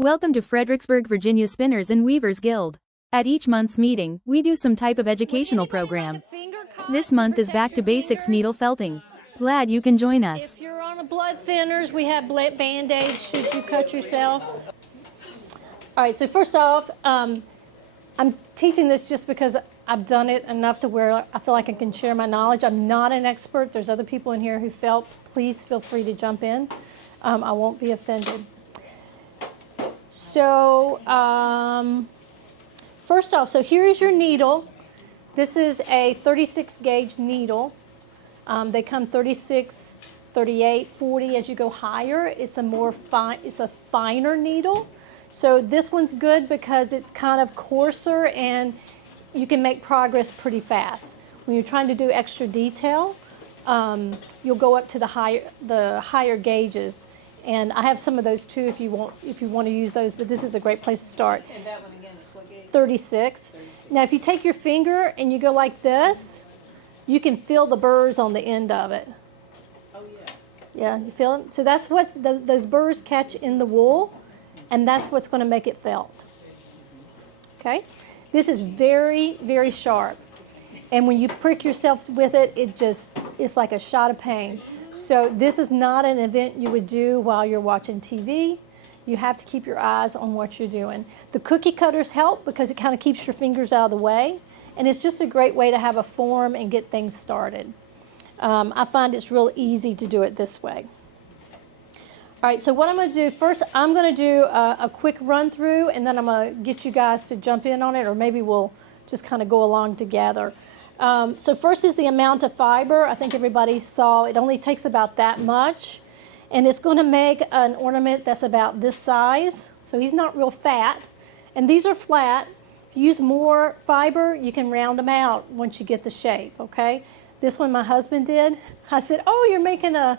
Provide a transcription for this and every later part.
Welcome to Fredericksburg, Virginia Spinners and Weavers Guild. At each month's meeting, we do some type of educational program. This month is back to basics needle felting. Glad you can join us. If you're on a blood thinners, we have Band-Aids should you cut yourself. All right, so first off, I'm teaching this just because I've done it enough to where I feel like I can share my knowledge. I'm not an expert. There's other people in here who felt. Please feel free to jump in. I won't be offended. So first off, so here is your needle. This is a 36 gauge needle. They come 36, 38, 40. As you go higher, it's a finer needle. So this one's good because it's kind of coarser and you can make progress pretty fast. When you're trying to do extra detail, you'll go up to the higher gauges. And I have some of those too if you want to use those, but this is a great place to start. And that one again is what gauge? 36. Now if you take your finger and you go like this, you can feel the burrs on the end of it. Oh yeah. Yeah, you feel them? So that's what those burrs catch in the wool, and that's what's going to make it felt. Okay? This is very, very sharp. And when you prick yourself with it, it's like a shot of pain. So this is not an event you would do while you're watching TV. You have to keep your eyes on what you're doing. The cookie cutters help because it kind of keeps your fingers out of the way. And it's just a great way to have a form and get things started. I find it's real easy to do it this way. All right, so what I'm going to do first, I'm going to do a quick run through, and then I'm going to get you guys to jump in on it, or maybe we'll just kind of go along together. So first is the amount of fiber. I think everybody saw it only takes about that much. And it's going to make an ornament that's about this size. So he's not real fat. And these are flat. If you use more fiber, you can round them out once you get the shape, okay? This one my husband did. I said, oh, you're making a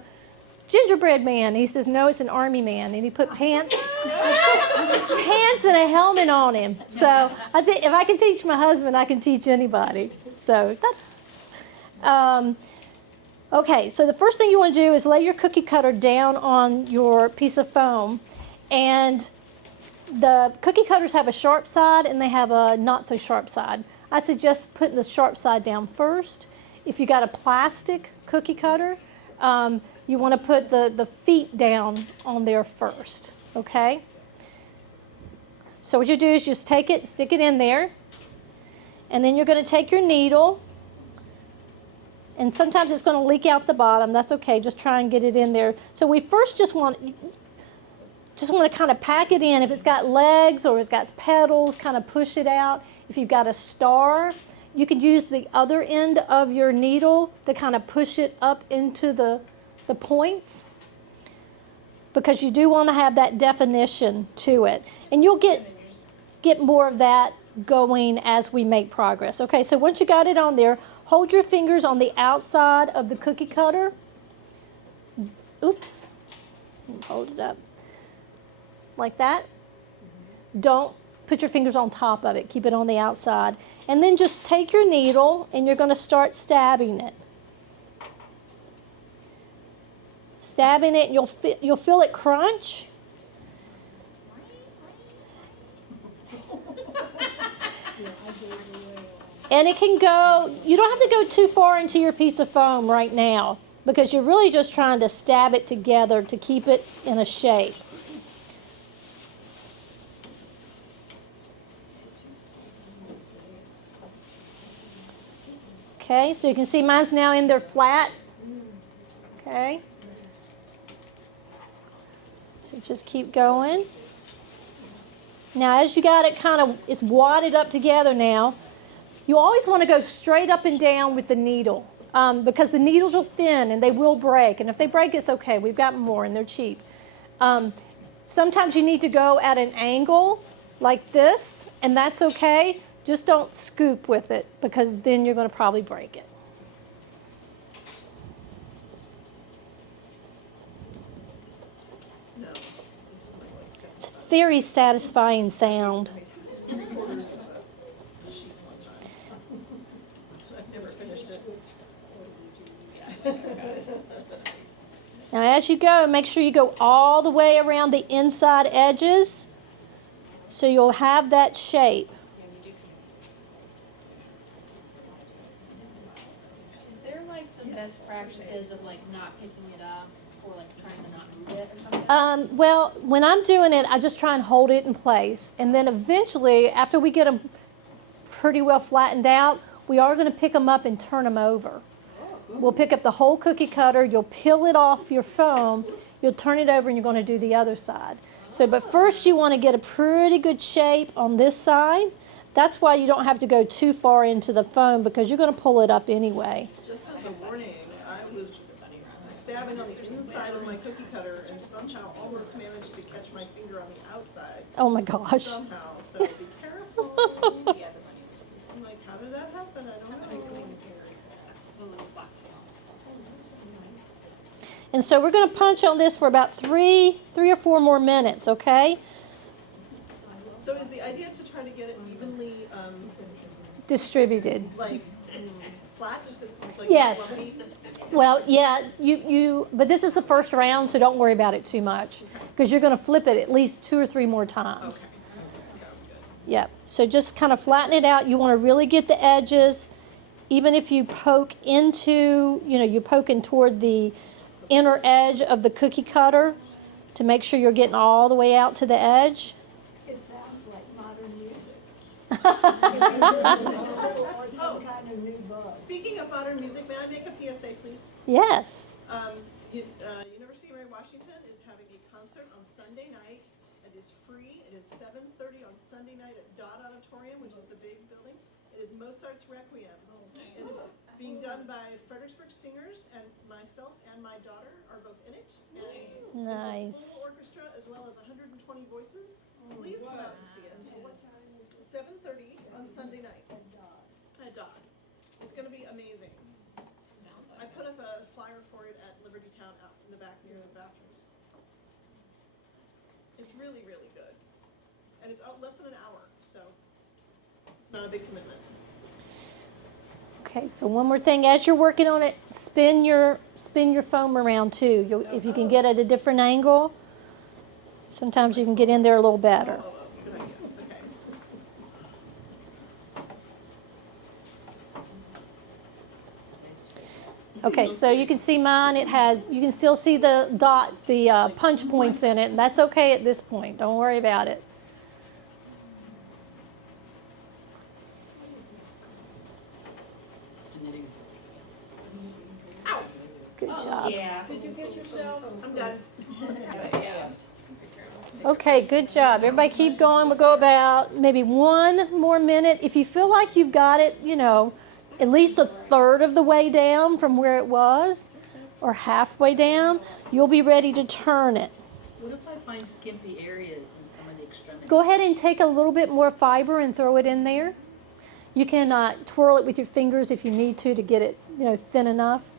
gingerbread man. He says, no, it's an army man. And he put pants and a helmet on him. So I think if I can teach my husband, I can teach anybody. So, okay, so the first thing you want to do is lay your cookie cutter down on your piece of foam. And the cookie cutters have a sharp side and they have a not so sharp side. I suggest putting the sharp side down first. If you got a plastic cookie cutter, you want to put the feet down on there first, okay? So what you do is just take it, stick it in there, and then you're going to take your needle, and sometimes it's going to leak out the bottom. That's okay, just try and get it in there. So we first just want to kind of pack it in. If it's got legs or it's got petals, kind of push it out. If you've got a star, you could use the other end of your needle to kind of push it up into the points, because you do want to have that definition to it. And you'll get more of that going as we make progress. Okay, so once you got it on there, hold your fingers on the outside of the cookie cutter. Oops. Hold it up. Like that. Don't put your fingers on top of it. Keep it on the outside. And then just take your needle and you're going to start stabbing it. Stabbing it, you'll feel it crunch. And it can go, you don't have to go too far into your piece of foam right now, because you're really just trying to stab it together to keep it in a shape. Okay, so you can see mine's now in there flat. Okay. So just keep going. Now as you got it it's wadded up together now, you always want to go straight up and down with the needle, because the needles are thin and they will break. And if they break, it's okay. We've got more and they're cheap. Sometimes you need to go at an angle like this, and that's okay. Just don't scoop with it, because then you're going to probably break it. It's a very satisfying sound. Now as you go, make sure you go all the way around the inside edges So you'll have that shape. Is there like some best practices of like not picking it up or like trying to not move it or something? Well, when I'm doing it, I just try and hold it in place. And then eventually, after we get them pretty well flattened out, we are going to pick them up and turn them over. We'll pick up the whole cookie cutter, you'll peel it off your foam, you'll turn it over, and you're going to do the other side. So, but first you want to get a pretty good shape on this side. That's why you don't have to go too far into the foam, because you're going to pull it up anyway. Just as a warning, I was stabbing on the inside of my cookie cutter and somehow almost managed to catch my finger on the outside. Oh my gosh. Somehow, so be careful. I'm like, how did that happen? I don't know. And so we're going to punch on this for about three or 4 more minutes, okay? So is the idea to try to get it evenly, Distributed. like, flat? Like Yes. fluffy? Well, yeah, but this is the first round, so don't worry about it too much, because you're going to flip it at least 2 or 3 more times. Okay. Sounds good. Yeah, so just kind of flatten it out. You want to really get the edges. Even if you poke into, you're poking toward the inner edge of the cookie cutter to make sure you're getting all the way out to the edge. It sounds like modern music. Speaking of modern music, may I make a PSA, please? Yes. University of Mary Washington is having a concert on Sunday night. It is free. It is 7:30 on Sunday night at Dodd Auditorium, which is the big building. It is Mozart's Requiem. And it's being done by Fredericksburg singers, and myself and my daughter are both in it. And Nice. it's a full orchestra as well as 120 voices. Please come out and see it. 7:30 on Sunday night at Dodd. It's going to be amazing. I put up a flyer for it at LibertyTown out in the back near the bathrooms. It's really, really good. And it's less than an hour, so it's not a big commitment. Okay, so one more thing. As you're working on it, spin your foam around too. If you can get at a different angle, sometimes you can get in there a little better. Good idea. Okay. Okay, so you can see mine. You can still see the dot, the punch points in it, and that's okay at this point. Don't worry about it. Good job. Yeah. Did you get yourself? I'm done. Yeah. Okay, good job. Everybody keep going. We'll go about maybe 1 more minute. If you feel like you've got it, at least a third of the way down from where it was, or halfway down, you'll be ready to turn it. What if I find skimpy areas in some of the extremities? Go ahead and take a little bit more fiber and throw it in there. You can twirl it with your fingers if you need to get it, thin enough.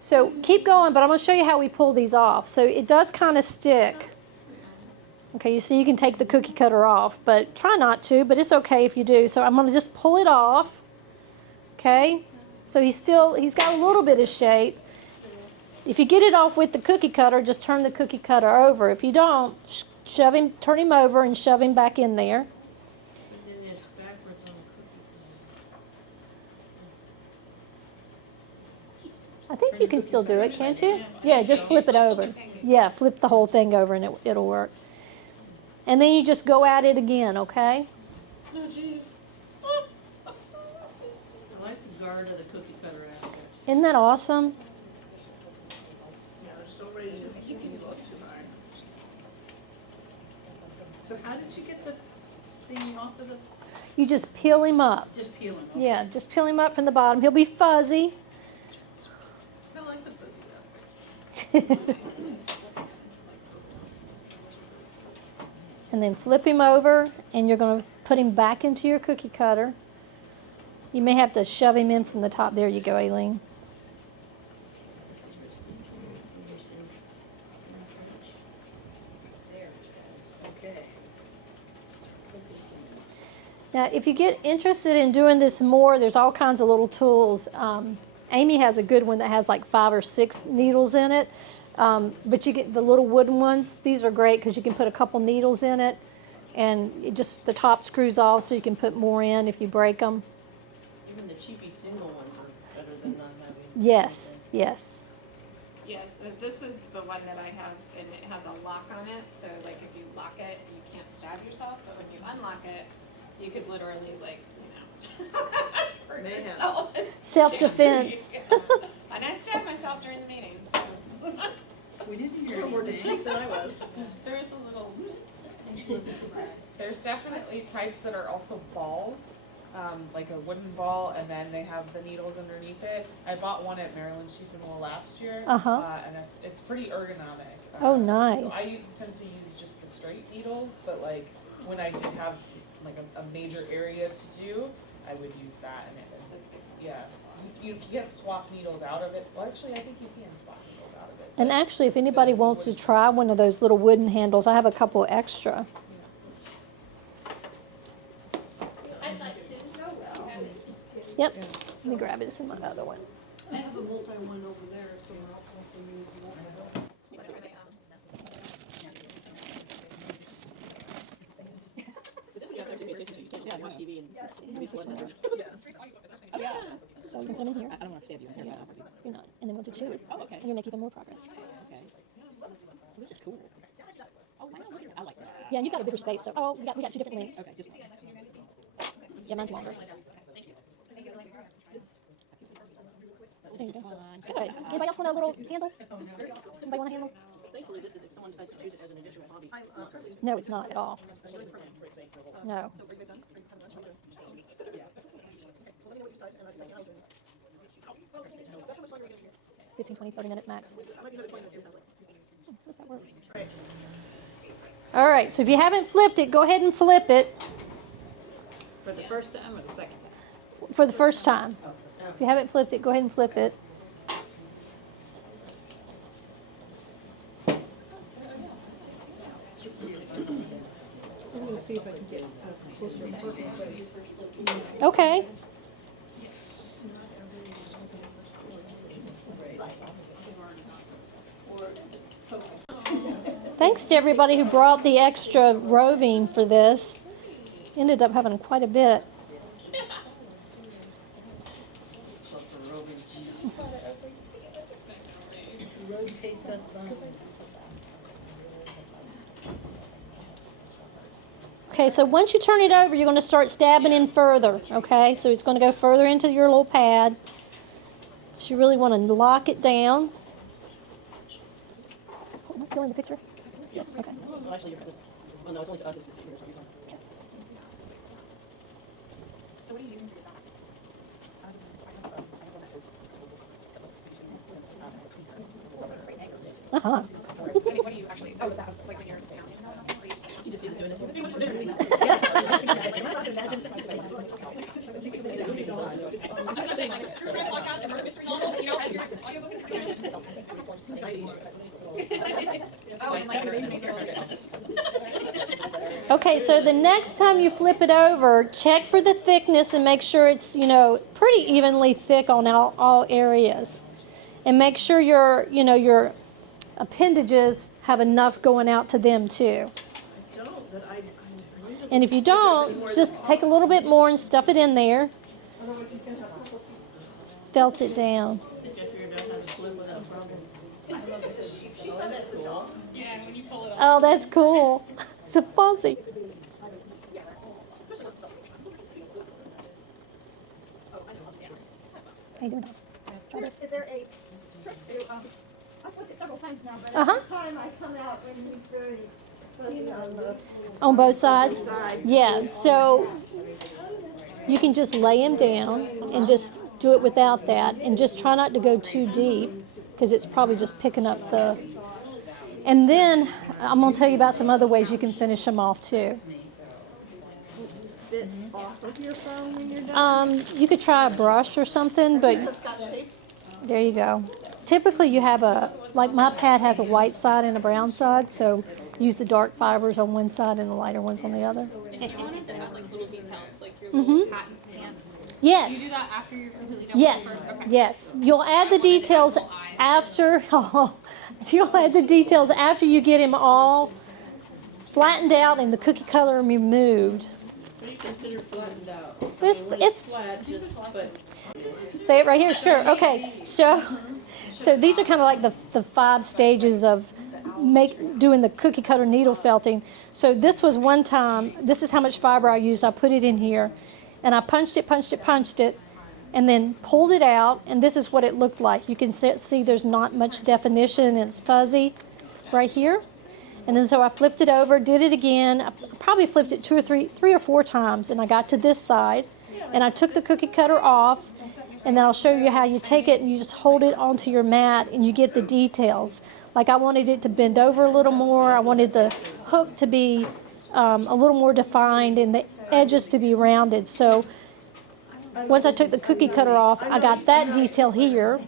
So keep going, but I'm going to show you how we pull these off. So it does kind of stick. Okay, you see you can take the cookie cutter off, but try not to, but it's okay if you do. So I'm going to just pull it off. Okay, so he's got a little bit of shape. If you get it off with the cookie cutter, just turn the cookie cutter over. If you don't, turn him over and shove him back in there. Then it's backwards on the cookie. I think you can still do it, can't you? Yeah, just flip it over. Yeah, flip the whole thing over and it'll work. And then you just go at it again, okay? Oh, jeez. I like the guard of the cookie cutter aspect. Isn't that awesome? Yeah, just don't raise your needle up too high. So how did you get the thing off of the, You just peel him up. just peeling? Okay. Yeah, just peel him up from the bottom. He'll be fuzzy. I like the fuzzy aspect. And then flip him over, and you're going to put him back into your cookie cutter. You may have to shove him in from the top. There you go, Aileen. Okay. Now, if you get interested in doing this more, there's all kinds of little tools. Amy has a good one that has like 5 or 6 needles in it. But you get the little wooden ones. These are great because you can put a couple needles in it and it just the top screws off so you can put more in if you break them. Even the cheapy single ones are better than not having. Yes, yes. Yes, this is the one that I have, and it has a lock on it, so like if you lock it, you can't stab yourself, but when you unlock it, you could literally like, hurt Mayhem. yourself. Self-defense. And I stabbed myself during the meeting, so. We didn't hear You're more discreet than I was. There's a little, There's definitely types that are also balls, like a wooden ball, and then they have the needles underneath it. I bought one at Maryland Sheep and Wool last year, and it's pretty ergonomic. Oh, So nice. I tend to use just the straight needles, but like when I did have like a major area to do, I would use that, and yeah, you can't swap needles out of it. Well, actually, I think you can swap needles out of it. And actually, if anybody wants to try one of those little wooden handles, I have a couple extra. I'd like to. Yep. Let me grab it. It's in my other one. I have a multi one over there, if someone else wants to use one. Let's see. What's this one? Yeah. So you can put them in here. I don't want to stab you in here. You're not. And then we'll do two. Oh, okay. And you'll make even more progress. Okay. This is cool. Oh, wow. I like that. Yeah, and you've got a bigger space. So, oh, we got two different lengths. Okay, just Yeah, mine's longer. this is you go. fun. Good. Anybody else want a little handle? Anybody want a handle? Thankfully, this is if someone decides to use it as an additional hobby. I'm currently. No, it's not at all. No. So we're good done? Are you having lunch? Okay. Well, let me know what you decide, and I'll join you. How much longer are we gonna be here? 15, 20, 30 minutes max. I might be another 20 minutes here, sounds like. How does that work? All right. All right, so if you haven't flipped it, go ahead and flip it For the first time or the second time? for the first time. If you haven't flipped it, go ahead and flip it. Let me see if I can get closer. Okay. Thanks to everybody who brought the extra roving for this. Ended up having quite a bit. Rotate that thumb. Okay, so once you turn it over, you're going to start stabbing in further, okay? So it's going to go further into your little pad. So you really want to lock it down. Oh, am I still in the picture? Yes, okay. Well, actually, well, no, it's only to us. So what are you using for your back? Uh-huh. What do you actually? So that like when you're You just see this doing this. Okay, so the next time you flip it over, check for the thickness and make sure it's, pretty evenly thick on all areas. And make sure your appendages have enough going out to them too. Don't, but I And if you don't, just take a little bit more and stuff it in there. otherwise he's gonna have a couple. Felt it down. I think I figured out how to flip without problem. Yeah, when you pull it off. Oh, that's cool. It's a fuzzy. How you doing? Try this. Is there a trick to, I've flipped it several times now, but Uh-huh. every time I come out and he's very fuzzy on the On both sides? side. Yeah, so you can just lay him down and just do it without that, and just try not to go too deep because it's probably just picking up the... And then I'm going to tell you about some other ways you can finish them off too. Bits off of your phone when you're done. You could try a brush or something, but Scotch tape. there you go. Typically you have like my pad has a white side and a brown side, so use the dark fibers on one side and the lighter ones on the other. And you wanted to add like little details, like your little patent pants. You do Yes. that after you're completely done Yes, with the first? Okay. yes. You'll add the details after. You'll add the details after you get him all flattened out and the cookie cutter removed. What do you consider flattened out? It's Flat, just, but say it right here, sure. Okay, so these are kind of like the 5 stages of doing the cookie cutter needle felting. So this was one time. This is how much fiber I used. I put it in here, and I punched it, and then pulled it out. And this is what it looked like. You can see there's not much definition, and it's fuzzy right here. And then so I flipped it over, did it again. I probably flipped it 3 or 4 times, and I got to this side, and I took the cookie cutter off. And then I'll show you how you take it and you just hold it onto your mat and you get the details. Like I wanted it to bend over a little more. I wanted the hook to be a little more defined and the edges to be rounded. So once I took the cookie cutter off, I got that detail here.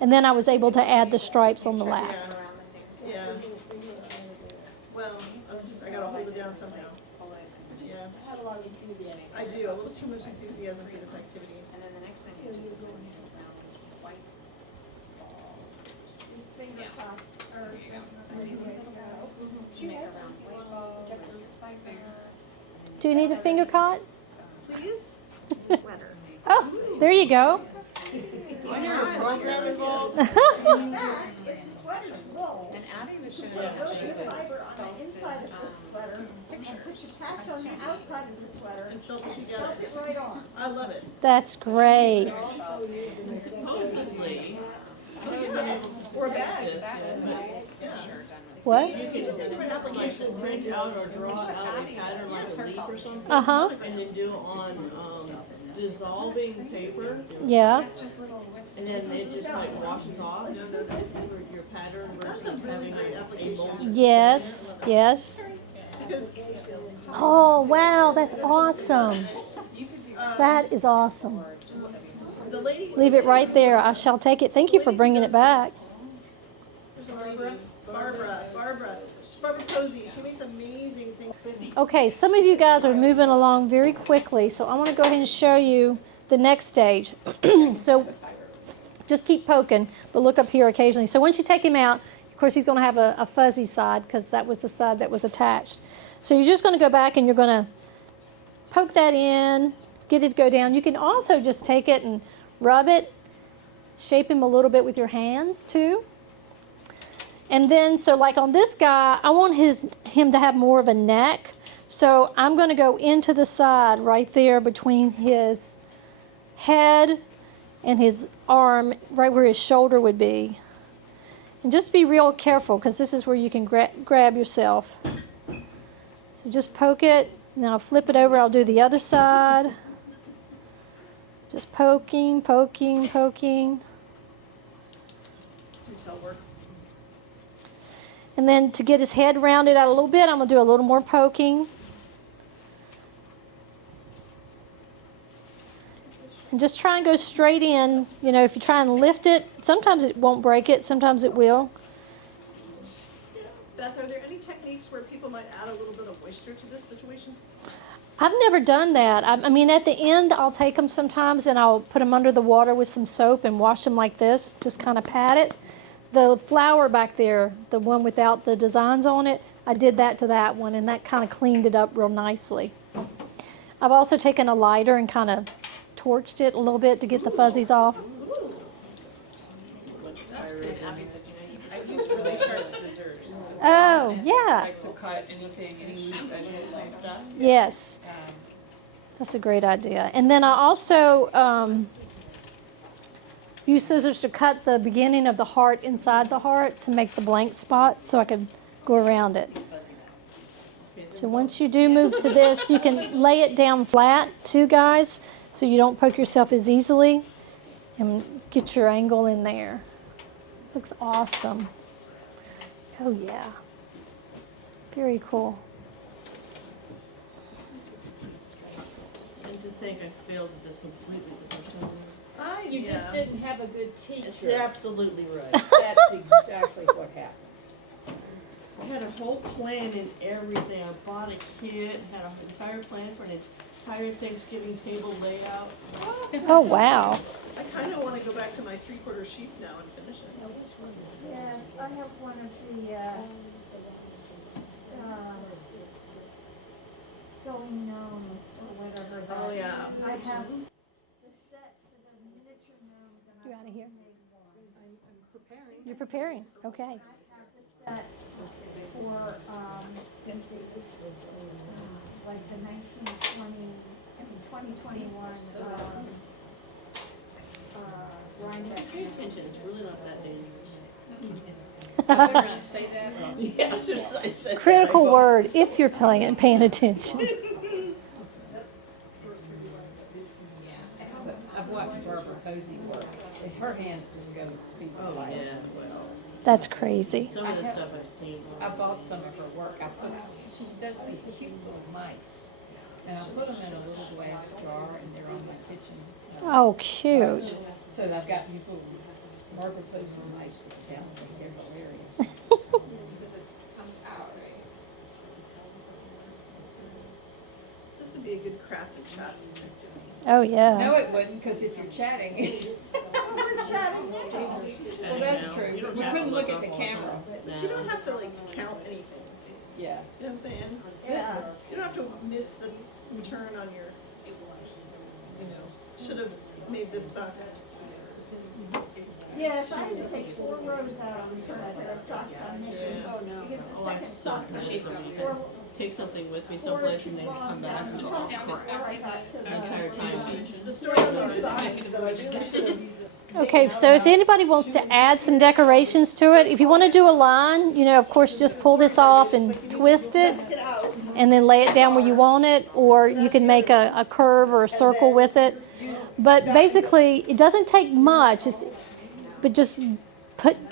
And then I was able to add the stripes on the last. Yeah. Well, I gotta hold it down somehow. Yeah. I do, a little too much enthusiasm for this activity. And then the next thing you do is when you round white ball. Yeah. There you go. So these little balls, you make a round white ball, bigger. Do you need a finger caught? Please? Oh, there you go. I never brought that involved. And Abby was showing me how she was pictures. Patch on the outside of the sweater. And felt it Slip together. it right on. I love it. That's great. Supposedly, Or a bag. yeah. What? You can just take an application, print out or draw out a pattern like a leaf or something. Uh-huh. And then do on dissolving paper, Yeah. and then it just like washes off your pattern versus having a mold. Yes. Yes. Oh, wow. That's awesome. That is awesome. The lady, Leave it right there. I shall take it. Thank you for bringing it back. there's a lady, Barbara Posey. She makes amazing things. Okay, some of you guys are moving along very quickly, so I want to go ahead and show you the next stage. So just keep poking, but look up here occasionally. So once you take him out, of course he's going to have a fuzzy side because that was the side that was attached. So you're just going to go back and you're going to poke that in, get it to go down. You can also just take it and rub it, shape him a little bit with your hands too. And then, so like on this guy, I want him to have more of a neck. So I'm going to go into the side right there between his head and his arm, right where his shoulder would be. And just be real careful because this is where you can grab yourself. So just poke it. Now I'll flip it over. I'll do the other side. Just poking, poking, poking. And then to get his head rounded out a little bit, I'm going to do a little more poking. And just try and go straight in. You know, if you try and lift it, sometimes it won't break it, sometimes it will. Beth, are there any techniques where people might add a little bit of moisture to this situation? I've never done that. I mean, at the end, I'll take them sometimes and I'll put them under the water with some soap and wash them like this, just kind of pat it. The flower back there, the one without the designs on it, I did that to that one, and that kind of cleaned it up real nicely. I've also taken a lighter and kind of torched it a little bit to get the fuzzies off. Abby said, I used really sharp scissors. Oh, yeah. Like to cut anything, any loose edges and stuff. Yes. That's a great idea. And then I also use scissors to cut the beginning of the heart inside the heart to make the blank spot so I could go around it. So once you do move to this, you can lay it down flat too, guys, so you don't poke yourself as easily and get your angle in there. Looks awesome. Oh yeah. Very cool. And to think I failed at this completely professionally. You just didn't have a good That's teacher. absolutely right. That's exactly what happened. I had a whole plan and everything. I bought a kit, had an entire plan for an entire Thanksgiving table layout. Oh wow. I kind of want to go back to my 3/4 sheep now and finish it. Yes, I have one of the selling gnome or whatever. Oh, yeah. I have the set for the miniature gnomes and You I out of here? made one. I'm preparing. You're preparing, okay. I have the set for, like the 2021, Rhinebeck. Pay attention, it's really not that dangerous. They're gonna say that. Yeah, as soon as I said that, Critical I go, word, if you're paying attention. I've watched Barbara Posey work. Her hands just go speed Oh, like. yeah, well, That's crazy. some of the stuff I've seen. I bought some of her work. She does these cute little mice. And I put them in a little glass jar and they're on my kitchen. Oh, cute. So I've got these little Barbara Posey mice with down there. They're hilarious. Because it comes out, right? This would be a good crafted chat activity. Oh, yeah. No, it wouldn't, because if you're chatting. Well, that's true. You don't We have to couldn't look at up the all camera. But you don't have to like count anything. Yeah. You know what I'm saying? Yeah. You don't have to miss the turn on your, should have made this suck. Yes, I had to take 4 rows out on the current pair of socks I'm making. Yeah. Oh, no. Because the Oh, I second saw sock her, was so you can four take something with me someplace and then you come back and just before I got to the entire time. The story of those socks is that I really should have. Okay, so if anybody wants to add some decorations to it, if you want to do a line, of course, just pull this off and twist it Get out. and then lay it down where you want it, or you can make a curve or a circle with it. But basically, it doesn't take much, but just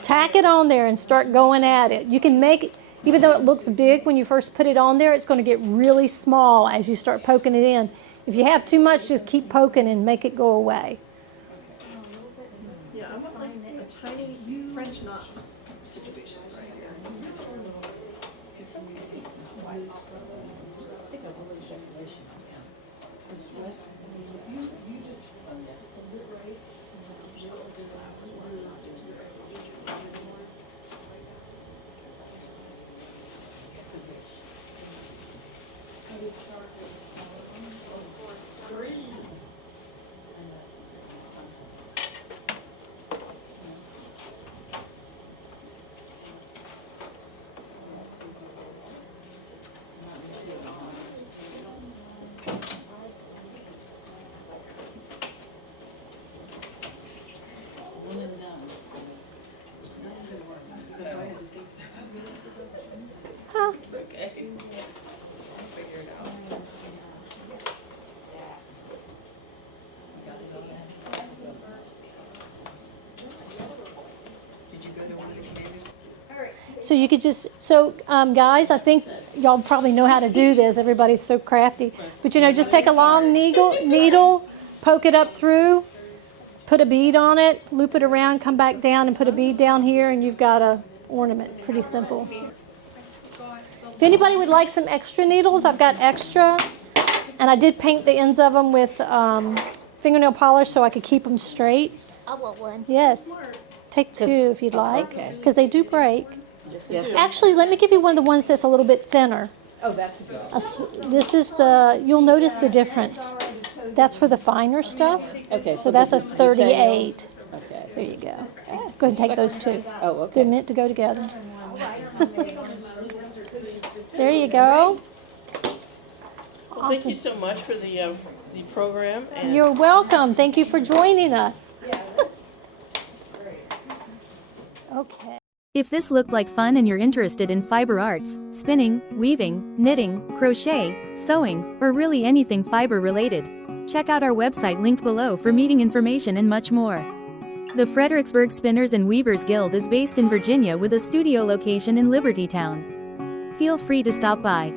tack it on there and start going at it. You can make, even though it looks big when you first put it on there, it's going to get really small as you start poking it in. If you have too much, just keep poking and make it go away. Yeah, I want like a tiny French knot situation right here. Huh? It's okay. I'll figure it out. So you could just, guys, I think y'all probably know how to do this. Everybody's so crafty. But just take a long needle, poke it up through, put a bead on it, loop it around, come back down and put a bead down here, and you've got a ornament. Pretty simple. If anybody would like some extra needles, I've got extra. And I did paint the ends of them with fingernail polish so I could keep them straight. I want one. Yes. Take 2 if you'd like, because they do break. Yes. Actually, let me give you one of the ones that's a little bit thinner. Oh, that's good. This is you'll notice the difference. That's for the finer stuff. Okay. So that's a 38. Okay. There you go. Go ahead and take those 2. Oh, okay. They're meant to go together. There you go. Well, thank you so much for the program. And You're welcome. Thank you for joining us. Okay. If this looked like fun and you're interested in fiber arts, spinning, weaving, knitting, crochet, sewing, or really anything fiber related, check out our website linked below for meeting information and much more. The Fredericksburg Spinners and Weavers Guild is based in Virginia with a studio location in LibertyTown. Feel free to stop by.